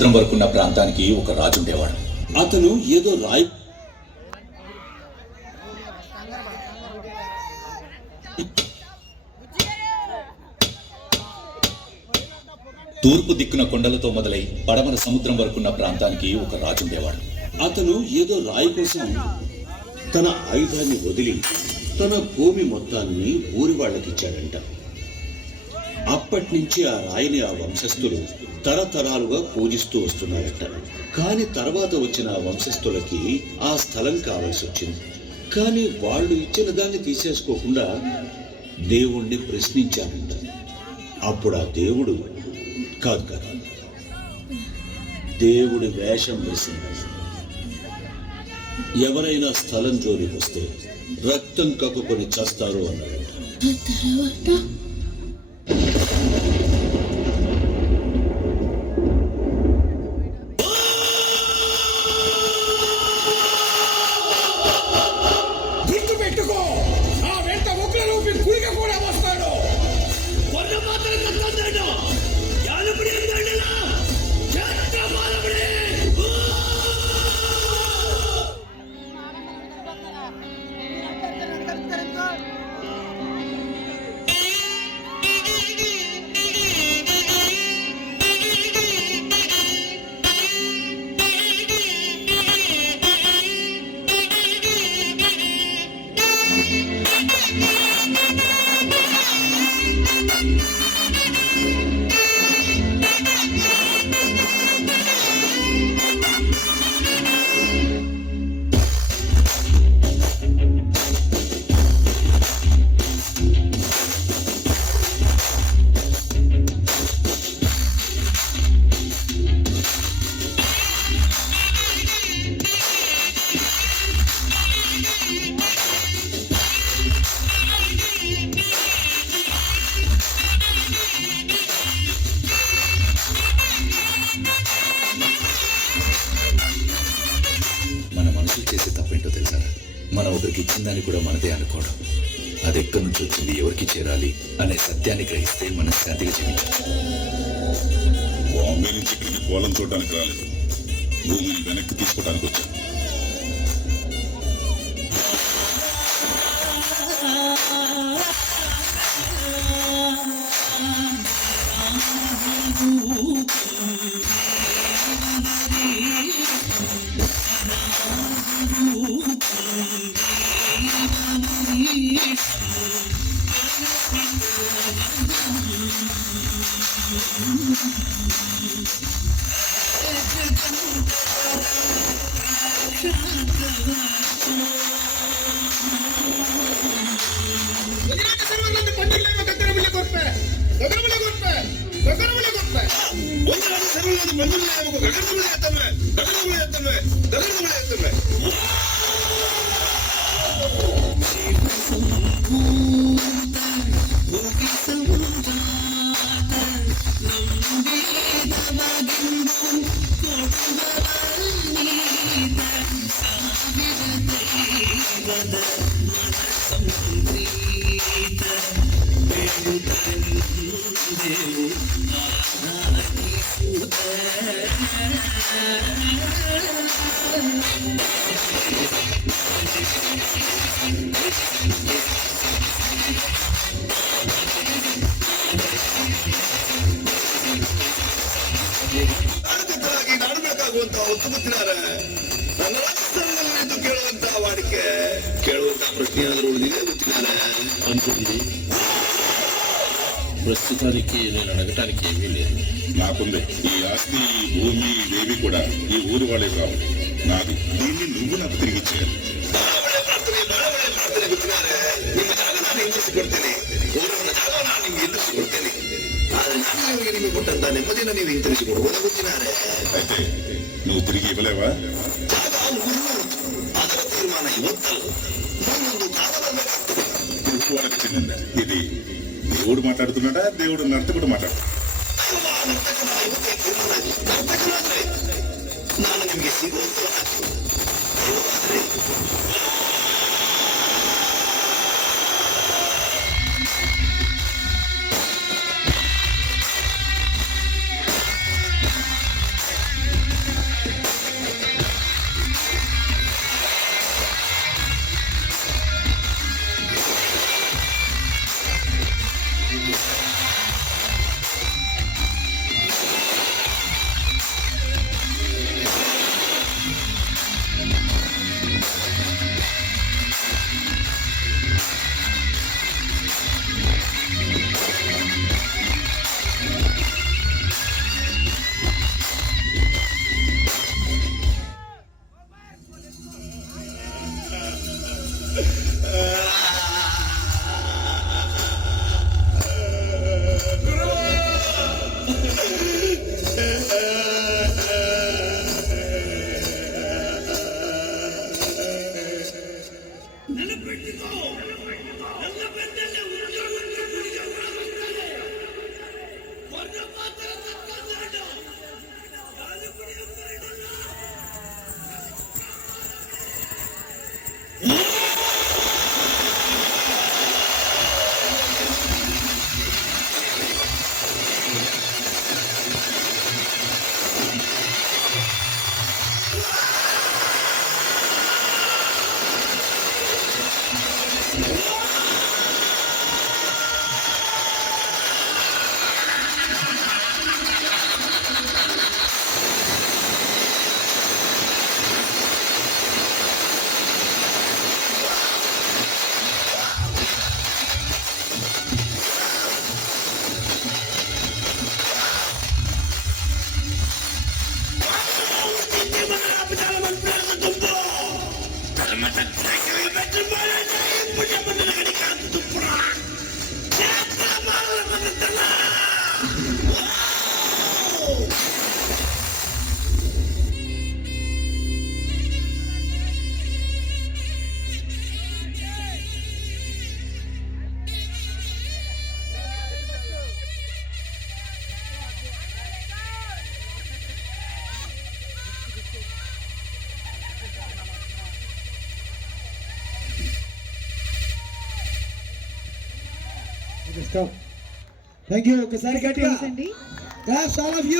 సముద్రం వరకున్న ప్రాంతానికి ఒక రాజు ఉండేవాడు. అతను ఏదో రాయి తూర్పు దిక్కున కొండలతో మొదలై పడమర సముద్రం వరకున్న ప్రాంతానికి ఒక రాజు ఉండేవాడు. అతను ఏదో రాయి కోసం తన ఆయుధాన్ని వదిలి తన భూమి మొత్తాన్ని ఊరి వాళ్ళకిచ్చాడంట. అప్పటి నుంచి ఆ రాయిని ఆ వంశస్థులు తరతరాలుగా పూజిస్తూ వస్తున్నారట. కానీ తర్వాత వచ్చిన ఆ వంశస్థులకి ఆ స్థలం కావాల్సి వచ్చింది. కానీ వాళ్ళు ఇచ్చిన దాన్ని తీసేసుకోకుండా దేవుణ్ణి ప్రశ్నించారంట. అప్పుడు ఆ దేవుడు కాదు దేవుడి వేషం వేసింది. ఎవరైనా స్థలం జోలికి వస్తే రక్తం కక్కుకొని చస్తారు అన్నాడు. మనం ఒకరికి ఇచ్చిన దాన్ని కూడా మనదే అనుకోవడం, అది ఎక్కడి నుంచి వచ్చింది, ఎవరికి చేరాలి అనే సత్యాన్ని గ్రహిస్తే మనం శాంతిగా జీవించాలి. బాంబే నుంచి ఇక్కడికి పొలం చూడడానికి రాలేదు, భూమిని వెనక్కి తీసుకోవడానికి వచ్చాను. ಒತ್ತುಗುತ್ತಿದ್ದಾರೆ. ನನ್ನ ರಾಜಸ್ಥಾನದಲ್ಲಿ ಕೇಳುವಂತ ವಾಡಿಕೆ ಕೇಳುವಂತ ಪ್ರಶ್ನೆ ಆದರೂ ಉಳಿದಿದೆ ಗೊತ್ತಿದ್ದಾರೆ అనుకుంది. ప్రస్తుతానికి నేను అడగటానికి ఏమీ లేదు. నాకుంది ఈ ఆస్తి, ఈ భూమి, ఇవేవి కూడా ఈ ఊరు వాళ్ళే కావు, నాది. దీన్ని నువ్వు నాకు తిరిగి ఇచ్చేయాలి. ನಿಮ್ಮ ಜಾಗ ನಾನು ಹಿಂದಿಸಿಕೊಡ್ತೇನೆ, ಊರನ್ನ ಜಾಗ ನಾನು ನಿಮ್ಗೆ ಹಿಂದಿಸಿಕೊಡ್ತೇನೆ. ಆದ್ರೆ ನಾನು ನಿಮಗೆ ನಿಮಗೆ ಕೊಟ್ಟಂತ ನೆಮ್ಮದಿನ ನೀವು ಹಿಂತಿರಿಸಿಕೊಡುವುದು ಗೊತ್ತಿದ್ದಾರೆ. అయితే నువ్వు తిరిగి ఇవ్వలేవా? ಜಾಗ ಅದರ ತೀರ್ಮಾನ ಇವತ್ತಲ್ಲ, ಮುಂದೊಂದು ಕಾಲದಲ್ಲಿ వాళ్ళకి చెందిందా? ఇది దేవుడు మాట్లాడుతున్నాడా, దేవుడు నర్తకుడు మాట్లాడుతున్నాడా? ನಾನು ನಿಮಗೆ ಸಿಗುವ థ్యాంక్ యూ. ఒకసారి గట్టిగా అండి క్లాస్ ఆల్ ఆఫ్ యూ.